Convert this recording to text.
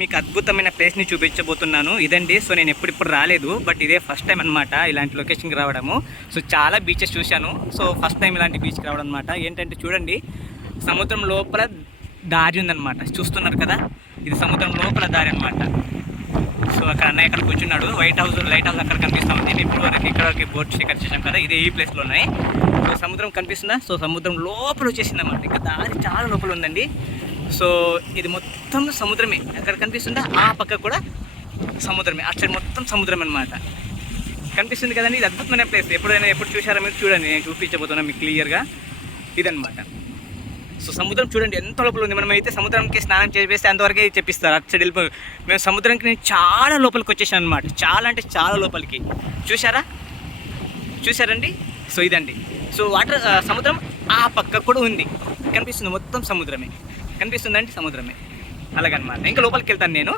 మీకు అద్భుతమైన ప్లేస్ని చూపించబోతున్నాను. ఇదండి. సో నేను ఎప్పుడిప్పుడు రాలేదు. బట్ ఇదే ఫస్ట్ టైం అనమాట ఇలాంటి లొకేషన్కి రావడము. సో చాలా బీచెస్ చూశాను. సో ఫస్ట్ టైం ఇలాంటి బీచ్కి రావడం అనమాట ఏంటంటే చూడండి సముద్రం లోపల దారి ఉందన్నమాట. చూస్తున్నారు కదా? ఇది సముద్రం లోపల దారి అనమాట సో అక్కడ అన్నయ్య అక్కడ కూర్చున్నాడు. వైట్ హౌస్ లైట్ హౌస్ అక్కడ కనిపిస్తా ఉంది. నేను ఇప్పుడు వరకు ఇక్కడ వరకు బోట్ షికార్ చేసాం కదా? ఇది ఈ ప్లేస్లో ఉన్నాయి సో సముద్రం కనిపిస్తుందా? సో సముద్రం లోపల వచ్చేసిందన్నమాట ఇంకా దారి చాలా లోపల ఉందండి. సో ఇది మొత్తం సముద్రమే. అక్కడ కనిపిస్తుందా? ఆ పక్క కూడా సముద్రమే. అటు సైడ్ మొత్తం సముద్రం అనమాట కనిపిస్తుంది కదండి ఇది అద్భుతమైన ప్లేస్ ఎప్పుడైనా ఎప్పుడు చూసారా మీరు చూడండి. నేను చూపించబోతున్నా మీకు క్లియర్గా. ఇదనమాట సో సముద్రం చూడండి ఎంత లోపల ఉంది. మనం అయితే సముద్రంకి స్నానం చేసేస్తే అంతవరకే చెప్పిస్తారు. అటు సైడ్ వెళ్ళిపో మేము సముద్రంకి నేను చాలా లోపలికి వచ్చేసాను అనమాట చాలా అంటే చాలా లోపలికి. చూసారా చూసారండి సో ఇదండి. సో వాటర్ సముద్రం ఆ పక్క కూడా ఉంది. కనిపిస్తుంది మొత్తం సముద్రమే. కనిపిస్తుందండి సముద్రమే. అలాగనమాట. ఇంకా లోపలికి వెళ్తాను నేను.